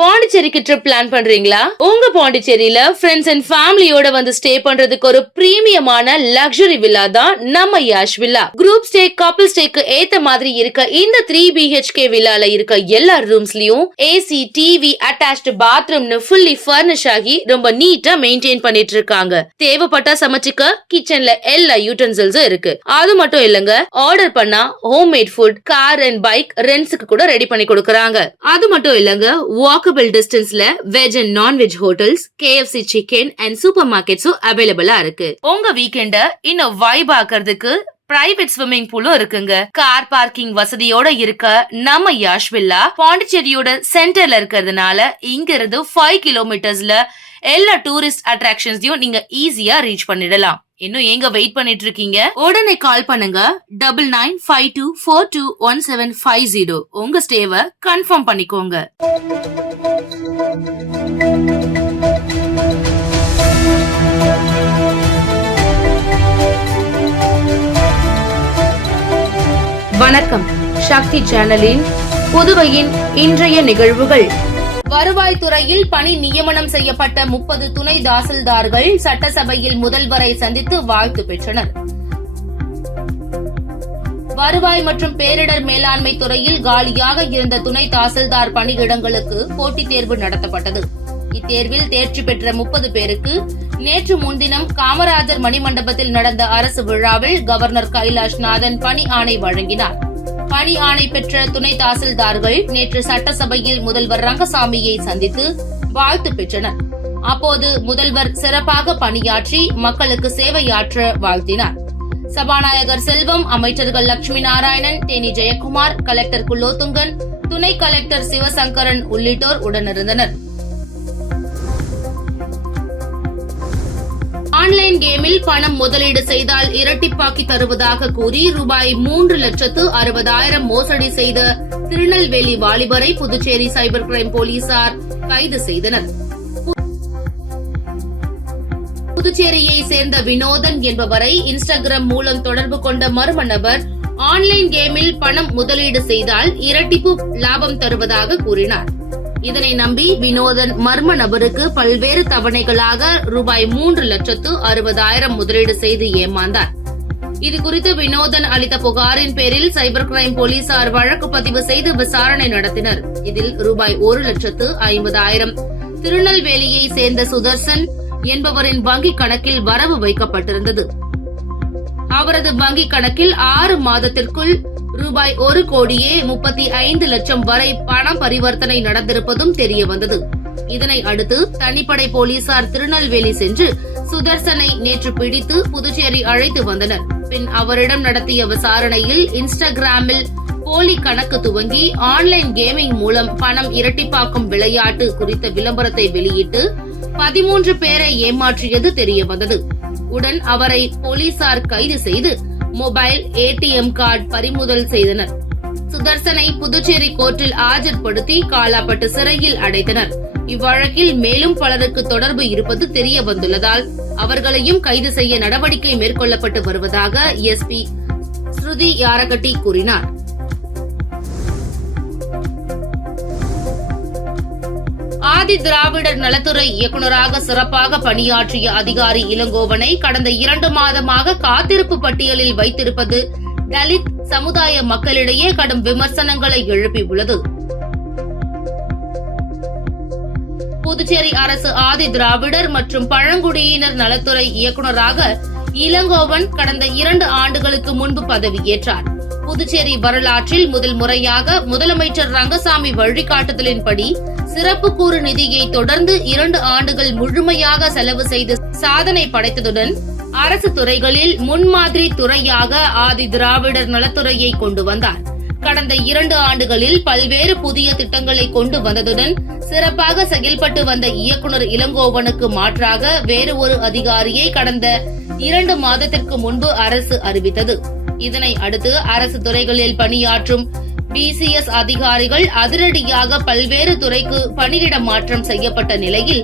பாண்டிச்சேரிக்கு trip plan பண்றீங்களா? உங்க பாண்டிச்சேரியில ஃப்ரெண்ட்ஸ் அண்ட் ஃபேமிலியோட வந்து ஸ்டே பண்றதுக்கு ஒரு பிரீமியமான லக்ஸரி வில்லா தான் நம்ம Yash villa. Group stay, couple ஸ்டேக்கு ஏத்த மாதிரி இருக்க இந்த 3 BHK வில்லால இருக்க எல்லா ரூம்ஸ்லயும் ஏசி, டிவி, அட்டாச்ட் பாத்ரூம்னு ஃபுல்லி ஃபர்னிஷ் ஆகி ரொம்ப நீட்டா மெயின்டைன் பண்ணிட்டு இருக்காங்க. தேவைப்பட்டா சமைச்சுக்க கிச்சன்ல எல்லா யூட்டன்சில்ஸும் இருக்கு. அது மட்டும் இல்லங்க, ஆர்டர் பண்ணா homemade food, car and bike ரெண்ட்ஸ்க்கு கூட ரெடி பண்ணி கொடுக்கறாங்க. அது மட்டும் இல்லங்க, வாக்கபிள் டிஸ்டன்ஸ்ல veg and non veg hotels, KFC chicken and super மார்க்கெட்ஸும் அவைலபிளா இருக்கு. உங்க வீக்கெண்ட இன்னும் வைப் ஆக்குறதுக்கு பிரைவேட் ஸ்விம்மிங் பூலும் இருக்குங்க. கார் பார்க்கிங் வசதியோட இருக்க நம்ம யாஷ் வில்லா பாண்டிச்சேரியோட சென்டர்ல இருக்கிறதுனால இங்க இருந்து 5 கிலோமீட்டர்ஸ்ல எல்லா டூரிஸ்ட் அட்ராக்ஷன்ஸையும் நீங்க ஈஸியா ரீச் பண்ணிடலாம். இன்னும் எங்க வெயிட் பண்ணிட்டு இருக்கீங்க? உடனே கால் பண்ணுங்க 9952421750. உங்க ஸ்டேவை கன்ஃபார்ம் பண்ணிக்கோங்க. வணக்கம். சக்தி சேனலின் புதுவையின் இன்றைய நிகழ்வுகள். வருவாய்த்துறையில் பணி நியமனம் செய்யப்பட்ட 30 துணை தாசில்தார்கள் சட்டசபையில் முதல்வரை சந்தித்து வாழ்த்து பெற்றனர். வருவாய் மற்றும் பேரிடர் மேலாண்மை துறையில் காலியாக இருந்த துணை தாசில்தார் பணியிடங்களுக்கு போட்டித் தேர்வு நடத்தப்பட்டது. இத்தேர்வில் தேர்ச்சி பெற்ற 30 பேருக்கு நேற்று முன்தினம் காமராஜர் மணிமண்டபத்தில் நடந்த அரசு விழாவில் கவர்னர் கைலாஷ்நாதன் பணி ஆணை வழங்கினார். பணி ஆணை பெற்ற துணை தாசில்தார்கள் நேற்று சட்டசபையில் முதல்வர் ரங்கசாமியை சந்தித்து வாழ்த்து பெற்றனர். அப்போது முதல்வர் சிறப்பாக பணியாற்றி மக்களுக்கு சேவையாற்ற வாழ்த்தினார். சபாநாயகர் செல்வம், அமைச்சர்கள் லட்சுமி நாராயணன், தேனி ஜெயக்குமார், கலெக்டர் குலோத்துங்கன், துணை கலெக்டர் சிவசங்கரன் உள்ளிட்டோர் உடனிருந்தனர். ஆன்லைன் கேமில் பணம் முதலீடு செய்தால் இரட்டிப்பாக்கி தருவதாக கூறி ரூபாய் 3,60,000 மோசடி செய்த திருநெல்வேலி வாலிபரை புதுச்சேரி சைபர் கிரைம் போலீசார் கைது செய்தனர். புதுச்சேரியை சேர்ந்த வினோதன் என்பவரை இன்ஸ்டாகிராம் மூலம் தொடர்பு கொண்ட மர்ம நபர் ஆன்லைன் கேமில் பணம் முதலீடு செய்தால் இரட்டிப்பு லாபம் தருவதாக கூறினார். இதனை நம்பி வினோதன் மர்ம நபருக்கு பல்வேறு தவணைகளாக ரூபாய் 3,60,000 முதலீடு செய்து ஏமாந்தார். இதுகுறித்து வினோதன் அளித்த புகாரின் பேரில் சைபர் கிரைம் போலீசார் வழக்கு பதிவு செய்து விசாரணை நடத்தினர். இதில் ரூபாய் 1,50,000 திருநெல்வேலியை சேர்ந்த சுதர்சன் என்பவரின் வங்கிக் கணக்கில் வரவு வைக்கப்பட்டிருந்தது. அவரது வங்கிக் கணக்கில் 6 மாதத்திற்குள் ரூபாய் 1,35,00,000 வரை பணம் பரிவர்த்தனை நடந்திருப்பதும் தெரியவந்தது. இதனை அடுத்து தனிப்படை போலீசார் திருநெல்வேலி சென்று சுதர்சனை நேற்று பிடித்து புதுச்சேரி அழைத்து வந்தனர். பின் அவரிடம் நடத்திய விசாரணையில் இன்ஸ்டாகிராமில் போலி கணக்கு துவங்கி ஆன்லைன் கேமிங் மூலம் பணம் இரட்டிப்பாக்கும் விளையாட்டு குறித்த விளம்பரத்தை வெளியிட்டு 13 பேரை ஏமாற்றியது தெரியவந்தது. உடன் அவரை போலீசார் கைது செய்து மொபைல், ATM கார்டு பறிமுதல் செய்தனர். சுதர்சனை புதுச்சேரி கோர்ட்டில் ஆஜர்படுத்தி காலாப்பட்டு சிறையில் அடைத்தனர். இவ்வழக்கில் மேலும் பலருக்கு தொடர்பு இருப்பது தெரிய வந்துள்ளதால் அவர்களையும் கைது செய்ய நடவடிக்கை மேற்கொள்ளப்பட்டு வருவதாக SP ஸ்ருதி யாரகட்டி கூறினார். ஆதி திராவிடர் நலத்துறை இயக்குநராக சிறப்பாக பணியாற்றிய அதிகாரி இளங்கோவனை கடந்த 2 மாதமாக காத்திருப்பு பட்டியலில் வைத்திருப்பது தலித் சமுதாய மக்களிடையே கடும் விமர்சனங்களை எழுப்பியுள்ளது. புதுச்சேரி அரசு ஆதி திராவிடர் மற்றும் பழங்குடியினர் நலத்துறை இயக்குநராக இளங்கோவன் கடந்த 2 ஆண்டுகளுக்கு முன்பு பதவியேற்றார். புதுச்சேரி வரலாற்றில் முதல் முறையாக முதலமைச்சர் ரங்கசாமி வழிகாட்டுதலின்படி சிறப்பு கூறு நிதியை தொடர்ந்து 2 ஆண்டுகள் முழுமையாக செலவு செய்து சாதனை படைத்ததுடன் அரசு துறைகளில் முன்மாதிரி துறையாக ஆதி திராவிடர் நலத்துறையை கொண்டு வந்தார். கடந்த 2 ஆண்டுகளில் பல்வேறு புதிய திட்டங்களை கொண்டு வந்ததுடன் சிறப்பாக செயல்பட்டு வந்த இயக்குநர் இளங்கோவனுக்கு மாற்றாக வேறு ஒரு அதிகாரியை கடந்த 2 மாதத்திற்கு முன்பு அரசு அறிவித்தது. இதனை அடுத்து அரசு துறைகளில் பணியாற்றும் BCS அதிகாரிகள் அதிரடியாக பல்வேறு துறைக்கு பணியிட மாற்றம் செய்யப்பட்ட நிலையில்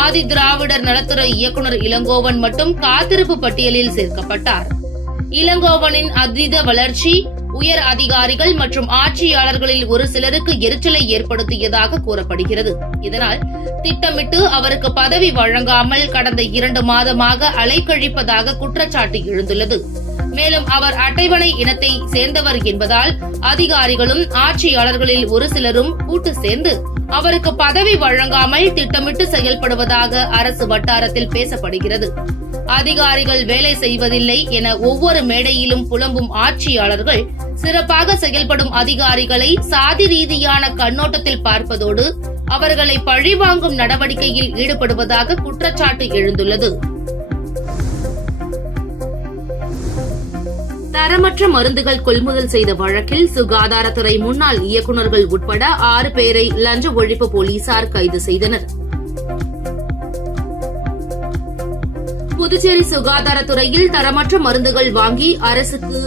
ஆதி திராவிடர் நலத்துறை இயக்குநர் இளங்கோவன் மட்டும் காத்திருப்பு பட்டியலில் சேர்க்கப்பட்டார். இளங்கோவனின் அதீத வளர்ச்சி, உயர் அதிகாரிகள் மற்றும் ஆட்சியாளர்களில் ஒரு சிலருக்கு எரிச்சலை ஏற்படுத்தியதாக கூறப்படுகிறது. இதனால் திட்டமிட்டு அவருக்கு பதவி வழங்காமல் கடந்த 2 மாதமாக அலைக்கழிப்பதாக குற்றச்சாட்டு எழுந்துள்ளது. மேலும் அவர் அட்டைவணை இனத்தை சேர்ந்தவர் என்பதால் அதிகாரிகளும் ஆட்சியாளர்களில் ஒரு சிலரும் கூட்டு சேர்ந்து அவருக்கு பதவி வழங்காமல் திட்டமிட்டு செயல்படுவதாக அரசு வட்டாரத்தில் பேசப்படுகிறது. அதிகாரிகள் வேலை செய்வதில்லை என ஒவ்வொரு மேடையிலும் புலம்பும் ஆட்சியாளர்கள் சிறப்பாக செயல்படும் அதிகாரிகளை சாதி ரீதியான கண்ணோட்டத்தில் பார்ப்பதோடு அவர்களை பழிவாங்கும் நடவடிக்கையில் ஈடுபடுவதாக குற்றச்சாட்டு எழுந்துள்ளது. தரமற்ற மருந்துகள் கொள்முதல் செய்த வழக்கில் சுகாதாரத்துறை முன்னாள் இயக்குநர்கள் உட்பட 6 பேரை லஞ்ச ஒழிப்பு போலீசார் கைது செய்தனர். புதுச்சேரி சுகாதாரத்துறையில் தரமற்ற மருந்துகள் வாங்கி அரசுக்கு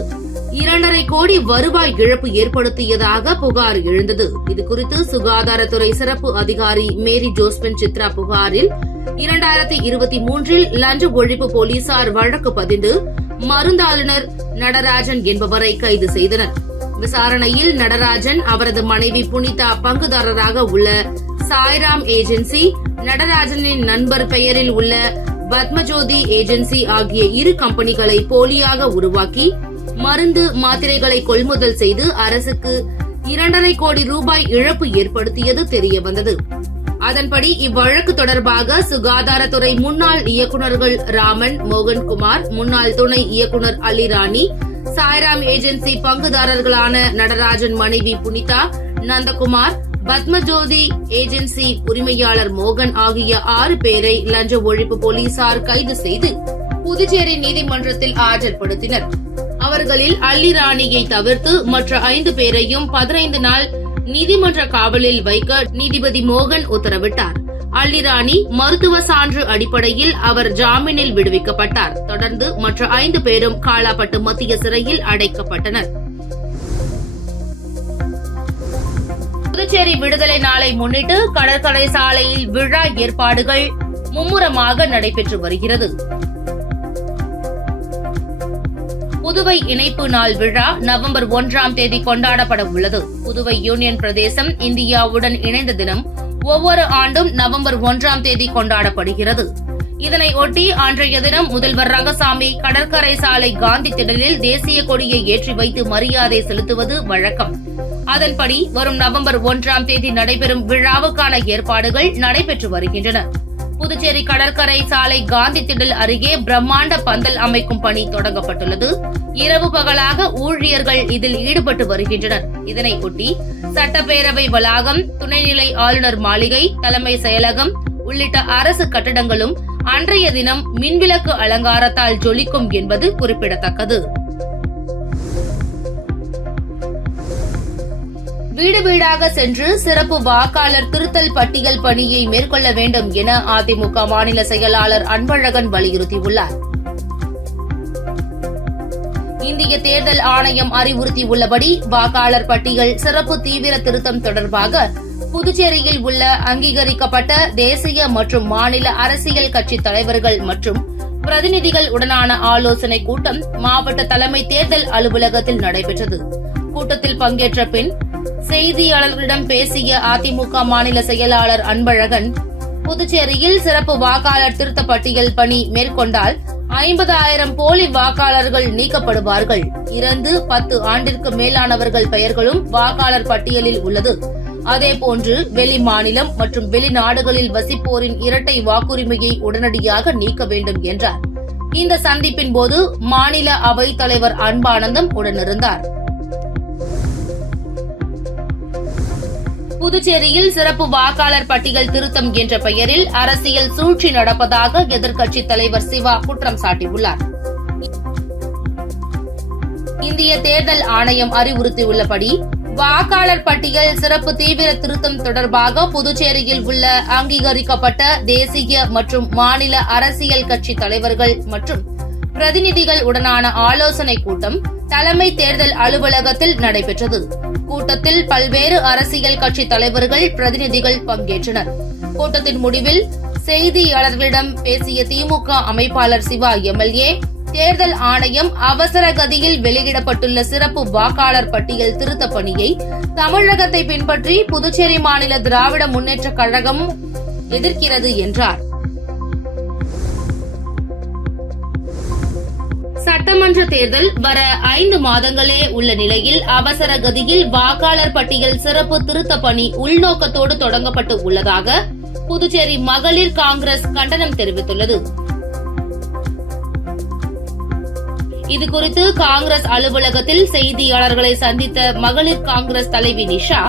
2.5 கோடி வருவாய் இழப்பு ஏற்படுத்தியதாக புகார் எழுந்தது. இதுகுறித்து சுகாதாரத்துறை சிறப்பு அதிகாரி மேரி ஜோஸ்பின் சித்ரா புகாரில் 2023இல் லஞ்ச ஒழிப்பு போலீசார் வழக்கு பதிந்து மருந்தாளுநர் நடராஜன் என்பவரை கைது செய்தனர். விசாரணையில் நடராஜன், அவரது மனைவி புனிதா பங்குதாரராக உள்ள சாய்ராம் ஏஜென்சி, நடராஜனின் நண்பர் பெயரில் உள்ள பத்மஜோதி ஏஜென்சி ஆகிய 2 கம்பெனிகளை போலியாக உருவாக்கி மருந்து மாத்திரைகளை கொள்முதல் செய்து அரசுக்கு 2.5 கோடி ரூபாய் இழப்பு ஏற்படுத்தியது தெரியவந்தது. அதன்படி இவ்வழக்கு தொடர்பாக சுகாதாரத்துறை முன்னாள் இயக்குநர்கள் ராமன், மோகன்குமார், முன்னாள் துணை இயக்குநர் அலிராணி, சாய்ராம் ஏஜென்சி பங்குதாரர்களான நடராஜன் மனைவி புனிதா, நந்தகுமார், பத்மஜோதி ஏஜென்சி உரிமையாளர் மோகன் ஆகிய 6 பேரை லஞ்ச ஒழிப்பு போலீசார் கைது செய்து புதுச்சேரி நீதிமன்றத்தில் ஆஜர்படுத்தினர். அவர்களில் அல்லிராணியை தவிர்த்து மற்ற 5 பேரையும் 15 நாள் நீதிமன்ற காவலில் வைக்க நீதிபதி மோகன் உத்தரவிட்டார். அல்லிராணி மருத்துவ சான்று அடிப்படையில் அவர் ஜாமீனில் விடுவிக்கப்பட்டார். தொடர்ந்து மற்ற 5 பேரும் காலாப்பட்டு மத்திய சிறையில் அடைக்கப்பட்டனர். புதுச்சேரி விடுதலை நாளை முன்னிட்டு கடற்கரை சாலையில் விழா ஏற்பாடுகள் மும்முரமாக நடைபெற்று வருகிறது. புதுவை இணைப்பு நாள் விழா நவம்பர் 1ஆம் தேதி கொண்டாடப்பட உள்ளது. புதுவை யூனியன் பிரதேசம் இந்தியாவுடன் இணைந்த தினம் ஒவ்வொரு ஆண்டும் நவம்பர் 1ஆம் தேதி கொண்டாடப்படுகிறது. இதனை ஒட்டி அன்றைய தினம் முதல்வர் ரங்கசாமி கடற்கரை சாலை காந்தி திடலில் தேசிய கொடியை ஏற்றி வைத்து மரியாதை செலுத்துவது வழக்கம். அதன்படி வரும் நவம்பர் 1ஆம் தேதி நடைபெறும் விழாவுக்கான ஏற்பாடுகள் நடைபெற்று வருகின்றன. புதுச்சேரி கடற்கரை சாலை காந்தி திடல் அருகே பிரம்மாண்ட பந்தல் அமைக்கும் பணி தொடங்கப்பட்டுள்ளது. இரவு பகலாக ஊழியர்கள் இதில் ஈடுபட்டு வருகின்றனர். இதனை ஒட்டி சட்டப்பேரவை வளாகம், துணைநிலை ஆளுநர் மாளிகை, தலைமை செயலகம் உள்ளிட்ட அரசு கட்டடங்களும் அன்றைய தினம் மின்விளக்கு அலங்காரத்தால் ஜொலிக்கும் என்பது குறிப்பிடத்தக்கது. வீடு வீடாக சென்று சிறப்பு வாக்காளர் திருத்தல் பட்டியல் பணியை மேற்கொள்ள வேண்டும் என அதிமுக மாநில செயலாளர் அன்பழகன் வலியுறுத்தியுள்ளார். இந்திய தேர்தல் ஆணையம் அறிவுறுத்தியுள்ளபடி வாக்காளர் பட்டியல் சிறப்பு தீவிர திருத்தம் தொடர்பாக புதுச்சேரியில் உள்ள அங்கீகரிக்கப்பட்ட தேசிய மற்றும் மாநில அரசியல் கட்சி தலைவர்கள் மற்றும் பிரதிநிதிகள் உடனான ஆலோசனைக் கூட்டம் மாவட்ட தலைமை தேர்தல் அலுவலகத்தில் நடைபெற்றது. கூட்டத்தில் பங்கேற்ற பின் செய்தியாளர்களிடம் பேசிய அதிமுக மாநில செயலாளர் அன்பழகன், புதுச்சேரியில் சிறப்பு வாக்காளர் திருத்த பட்டியல் பணி மேற்கொண்டால் 50,000 போலி வாக்காளர்கள் நீக்கப்படுவார்கள். இறந்து 10 ஆண்டிற்கு மேலானவர்கள் பெயர்களும் வாக்காளர் பட்டியலில் உள்ளது. அதேபோன்று வெளி மாநிலம் மற்றும் வெளிநாடுகளில் வசிப்போரின் இரட்டை வாக்குரிமையை உடனடியாக நீக்க வேண்டும் என்றார். இந்த சந்திப்பின் போது மாநில அவைத் தலைவர் அன்பானந்தம் உடனிருந்தார். புதுச்சேரியில் சிறப்பு வாக்காளர் பட்டியல் திருத்தம் என்ற பெயரில் அரசியல் சூழ்ச்சி நடப்பதாக எதிர்க்கட்சித் தலைவர் சிவா குற்றம் சாட்டியுள்ளார். இந்திய தேர்தல் ஆணையம் அறிவுறுத்தியுள்ளபடி வாக்காளர் பட்டியல் சிறப்பு தீவிர திருத்தம் தொடர்பாக புதுச்சேரியில் உள்ள அங்கீகரிக்கப்பட்ட தேசிய மற்றும் மாநில அரசியல் கட்சி தலைவர்கள் மற்றும் பிரதிநிதிகள் உடனான ஆலோசனைக் கூட்டம் தலைமை தேர்தல் அலுவலகத்தில் நடைபெற்றது. கூட்டத்தில் பல்வேறு அரசியல் கட்சி தலைவர்கள், பிரதிநிதிகள் பங்கேற்றனர். கூட்டத்தின் முடிவில் செய்தியாளர்களிடம் பேசிய திமுக அமைப்பாளர் சிவா எம்எல்ஏ, தேர்தல் ஆணையம் அவசர கதியில் வெளியிடப்பட்டுள்ள சிறப்பு வாக்காளர் பட்டியல் திருத்த பணியை தமிழகத்தை பின்பற்றி புதுச்சேரி மாநில திராவிட முன்னேற்றக் கழகம் எதிர்க்கிறது என்றார். சட்டமன்ற தேர்தல் வர 5 மாதங்களே உள்ள நிலையில் அவசர கதியில் வாக்காளர் பட்டியல் சிறப்பு திருத்த பணி உள்நோக்கத்தோடு தொடங்கப்பட்டு உள்ளதாக புதுச்சேரி மகளிர் காங்கிரஸ் கண்டனம் தெரிவித்துள்ளது. இதுகுறித்து காங்கிரஸ் அலுவலகத்தில் செய்தியாளர்களை சந்தித்த மகளிர் காங்கிரஸ் தலைவி நிஷா,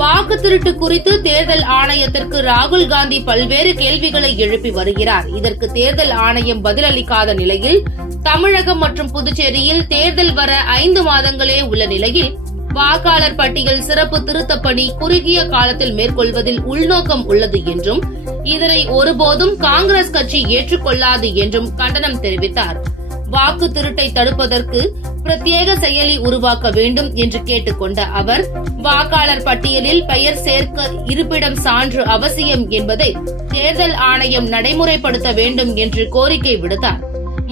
வாக்கு திருட்டு குறித்து தேர்தல் ஆணையத்திற்கு ராகுல் காந்தி பல்வேறு கேள்விகளை எழுப்பி வருகிறார். இதற்கு தேர்தல் ஆணையம் பதிலளிக்காத நிலையில் தமிழகம் மற்றும் புதுச்சேரியில் தேர்தல் வர 5 மாதங்களே உள்ள நிலையில் வாக்காளர் பட்டியல் சிறப்பு திருத்த பணி குறுகிய காலத்தில் மேற்கொள்வதில் உள்நோக்கம் உள்ளது என்றும் இதனை ஒருபோதும் காங்கிரஸ் கட்சி ஏற்றுக்கொள்ளாது என்றும் கண்டனம் தெரிவித்தார். வாக்கு திருட்டை தடுப்பதற்கு பிரத்யேக செயலி உருவாக்க வேண்டும் என்று கேட்டுக்கொண்ட அவர், வாக்காளர் பட்டியலில் பெயர் சேர்க்க இருப்பிடம் சான்று அவசியம் என்பதை தேர்தல் ஆணையம் நடைமுறைப்படுத்த வேண்டும் என்று கோரிக்கை விடுத்தார்.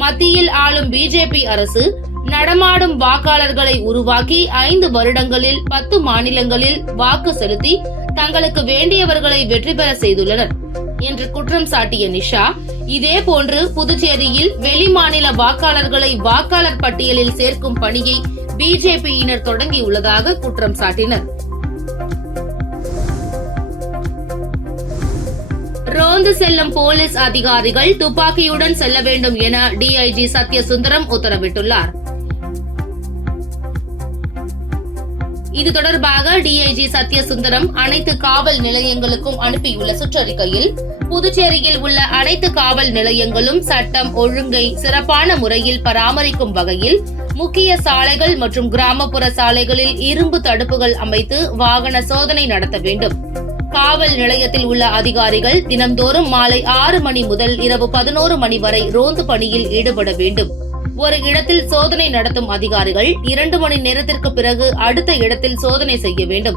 மத்தியில் ஆளும் பிஜேபி அரசு நடமாடும் வாக்காளர்களை உருவாக்கி 5 வருடங்களில் 10 மாநிலங்களில் வாக்கு செலுத்தி தங்களுக்கு வேண்டியவர்களை வெற்றி பெற செய்துள்ளனர் என்று குற்றம் சாட்டிய நிஷா, இதேபோன்று புதுச்சேரியில் வெளிமாநில வாக்காளர்களை வாக்காளர் பட்டியலில் சேர்க்கும் பணியை பிஜேபியினர் தொடங்கியுள்ளதாக குற்றம் சாட்டினர். ரோந்து செல்லும் போலீஸ் அதிகாரிகள் துப்பாக்கியுடன் செல்ல வேண்டும் என டிஐஜி சத்யசுந்தரம் உத்தரவிட்டுள்ளார். இது தொடர்பாக டிஐஜி சத்யசுந்தரம் அனைத்து காவல் நிலையங்களுக்கும் அனுப்பியுள்ள சுற்றறிக்கையில், புதுச்சேரியில் உள்ள அனைத்து காவல் நிலையங்களும் சட்டம் ஒழுங்கை சிறப்பான முறையில் பராமரிக்கும் வகையில் முக்கிய சாலைகள் மற்றும் கிராமப்புற சாலைகளில் இரும்பு தடுப்புகள் அமைத்து வாகன சோதனை நடத்த வேண்டும். காவல் நிலையத்தில் உள்ள அதிகாரிகள் தினம்தோறும் மாலை 6 மணி முதல் இரவு 11 மணி வரை ரோந்து பணியில் ஈடுபட வேண்டும். ஒரு இடத்தில் சோதனை நடத்தும் அதிகாரிகள் 2 மணி நேரத்திற்கு பிறகு அடுத்த இடத்தில் சோதனை செய்ய வேண்டும்.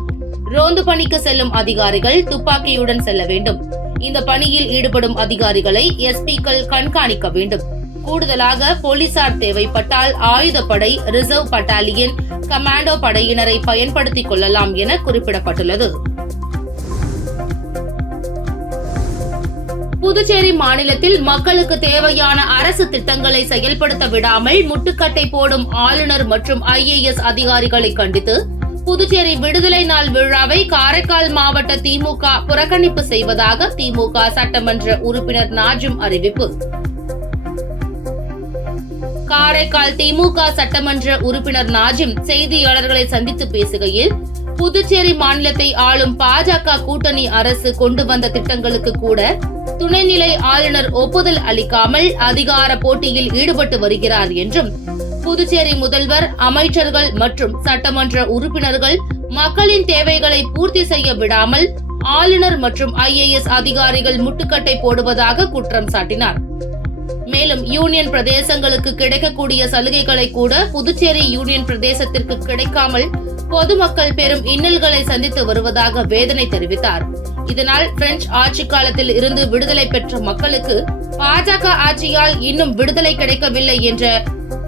ரோந்து பணிக்கு செல்லும் அதிகாரிகள் துப்பாக்கியுடன் செல்ல வேண்டும். இந்த பணியில் ஈடுபடும் அதிகாரிகளை எஸ்பிக்கள் கண்காணிக்க வேண்டும். கூடுதலாக போலீசார் தேவைப்பட்டால் ஆயுதப்படை, ரிசர்வ் பட்டாலியன், கமாண்டோ படையினரை பயன்படுத்திக் கொள்ளலாம் என குறிப்பிடப்பட்டுள்ளது. புதுச்சேரி மாநிலத்தில் மக்களுக்கு தேவையான அரசு திட்டங்களை செயல்படுத்த விடாமல் முட்டுக்கட்டை போடும் ஆளுநர் மற்றும் IAS அதிகாரிகளை கண்டித்து புதுச்சேரி விடுதலை நாள் விழாவை காரைக்கால் மாவட்ட திமுக புறக்கணிப்பு செய்வதாக திமுக சட்டமன்ற உறுப்பினர் நாஜிம் அறிவிப்பு. காரைக்கால் திமுக சட்டமன்ற உறுப்பினர் நாஜிம் செய்தியாளர்களை சந்தித்து பேசுகையில், புதுச்சேரி மாநிலத்தை ஆளும் பாஜக கூட்டணி அரசு கொண்டு வந்த திட்டங்களுக்கு கூட துணைநிலை ஆளுநர் ஒப்புதல் அளிக்காமல் அதிகார போட்டியில் ஈடுபட்டு வருகிறார் என்றும், புதுச்சேரி முதல்வர், அமைச்சர்கள் மற்றும் சட்டமன்ற உறுப்பினர்கள் மக்களின் தேவைகளை பூர்த்தி செய்ய விடாமல் ஆளுநர் மற்றும் IAS அதிகாரிகள் முட்டுக்கட்டை போடுவதாக குற்றம் சாட்டினார். மேலும் யூனியன் பிரதேசங்களுக்கு கிடைக்கக்கூடிய சலுகைகளை கூட புதுச்சேரி யூனியன் பிரதேசத்திற்கு கிடைக்காமல் பொதுமக்கள் பெரும் இன்னல்களை சந்தித்து வருவதாக வேதனை தெரிவித்தார். இதனால் பிரெஞ்சு ஆட்சி காலத்தில் இருந்து விடுதலை பெற்ற மக்களுக்கு பாஜக ஆட்சியால் இன்னும் விடுதலை கிடைக்கவில்லை என்ற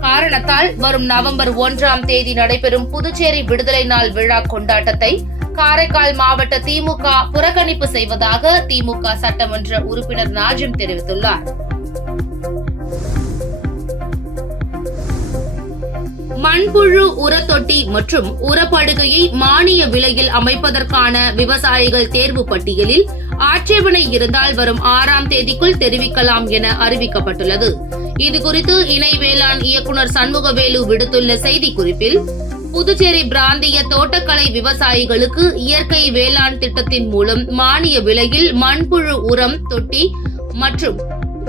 காரணத்தால் வரும் நவம்பர் 1ஆம் தேதி நடைபெறும் புதுச்சேரி விடுதலை நாள் விழா கொண்டாட்டத்தை காரைக்கால் மாவட்ட திமுக புறக்கணிப்பு செய்வதாக திமுக சட்டமன்ற உறுப்பினர் நாஜிம் தெரிவித்துள்ளார். மண்புழு உரத்தொட்டி மற்றும் உரப்படுகையை மானிய விலையில் அமைப்பதற்கான விவசாயிகள் தேர்வு பட்டியலில் ஆட்சேபனை இருந்தால் வரும் 6ஆம் தேதிக்குள் தெரிவிக்கலாம் என அறிவிக்கப்பட்டுள்ளது. இதுகுறித்து இணை வேளாண் இயக்குநர் சண்முகவேலு விடுத்துள்ள செய்திக்குறிப்பில், புதுச்சேரி பிராந்திய தோட்டக்கலை விவசாயிகளுக்கு இயற்கை வேளாண் திட்டத்தின் மூலம் மானிய விலையில் மண்புழு உரம் தொட்டி மற்றும்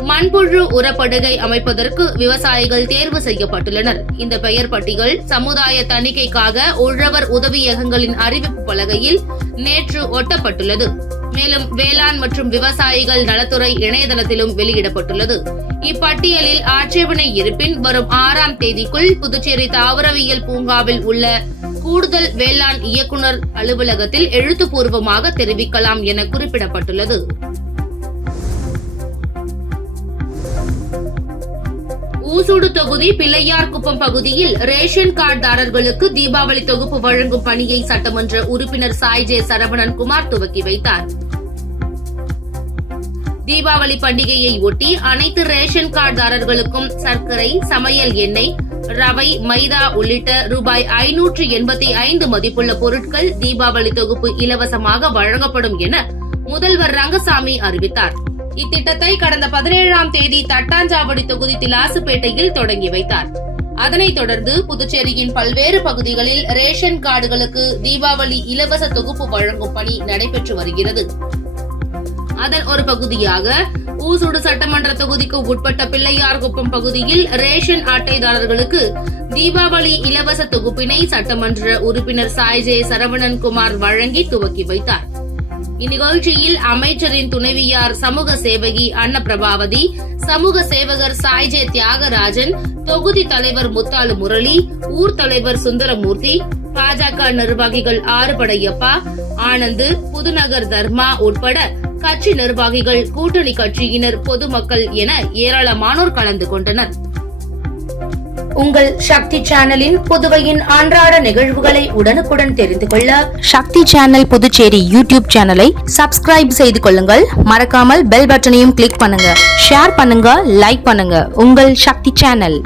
மண்புழு உரப்படுகை அமைப்பதற்கு விவசாயிகள் தேர்வு செய்யப்பட்டுள்ளனர். இந்த பெயர் பட்டியல் சமுதாய தணிக்கைக்காக உழவர் உதவியகங்களின் அறிவிப்பு பலகையில் நேற்று ஒட்டப்பட்டுள்ளது. மேலும் வேளாண் மற்றும் விவசாயிகள் நலத்துறை இணையதளத்திலும் வெளியிடப்பட்டுள்ளது. இப்பட்டியலில் ஆட்சேபனை இருப்பின் வரும் 6ஆம் தேதிக்குள் புதுச்சேரி தாவரவியல் பூங்காவில் உள்ள கூடுதல் வேளாண் இயக்குநர் அலுவலகத்தில் எழுத்துப்பூர்வமாக தெரிவிக்கலாம் என குறிப்பிடப்பட்டுள்ளது. ஊசூடு தொகுதி பிள்ளையார்குப்பம் பகுதியில் ரேஷன் கார்டுதாரர்களுக்கு தீபாவளி தொகுப்பு வழங்கும் பணியை சட்டமன்ற உறுப்பினர் சாய் ஜே சரவணன் குமார் துவக்கி வைத்தார். தீபாவளி பண்டிகையை ஒட்டி அனைத்து ரேஷன் கார்டுதாரர்களுக்கும் சர்க்கரை, சமையல் எண்ணெய், ரவை, மைதா உள்ளிட்ட ரூபாய் 585 மதிப்புள்ள பொருட்கள் தீபாவளி தொகுப்பு இலவசமாக வழங்கப்படும் என முதல்வர் ரங்கசாமி அறிவித்தார். இத்திட்டத்தை கடந்த 17ஆம் தேதி தட்டாஞ்சாவடி தொகுதி திலாசுப்பேட்டையில் தொடங்கி வைத்தார். அதனைத் தொடர்ந்து புதுச்சேரியின் பல்வேறு பகுதிகளில் ரேஷன் கார்டுகளுக்கு தீபாவளி இலவச தொகுப்பு வழங்கும் பணி நடைபெற்று வருகிறது. அதன் ஒரு பகுதியாக ஊசூடு சட்டமன்ற தொகுதிக்கு உட்பட்ட பிள்ளையார்குப்பம் பகுதியில் ரேஷன் அட்டைதாரர்களுக்கு தீபாவளி இலவச தொகுப்பினை சட்டமன்ற உறுப்பினர் சாய் ஜே சரவணன் குமார் வழங்கி துவக்கி வைத்தார். இந்நிகழ்ச்சியில் அமைச்சரின் துணைவியார் சமூக சேவகி அன்னபிரபாவதி, சமூக சேவகர் சாய் ஜே தியாகராஜன், தொகுதி தலைவர் முத்தாலு முரளி, ஊர் தலைவர் சுந்தரமூர்த்தி, பாஜக நிர்வாகிகள் ஆறுபடையப்பா, ஆனந்த், புதுநகர் தர்மா உட்பட கட்சி நிர்வாகிகள், கூட்டணி கட்சியினர், பொதுமக்கள் என ஏராளமானோர் கலந்து கொண்டனர். உங்கள் சக்தி சேனலின் புதுவையின் அன்றாட நிகழ்வுகளை உடனுக்குடன் தெரிந்து கொள்ள சக்தி சேனல் புதுச்சேரி யூடியூப் சேனலை சப்ஸ்கிரைப் செய்து கொள்ளுங்கள். மறக்காமல் பெல் பட்டனையும் கிளிக் பண்ணுங்க, ஷேர் பண்ணுங்க, லைக் பண்ணுங்க. உங்கள் சக்தி சேனல்.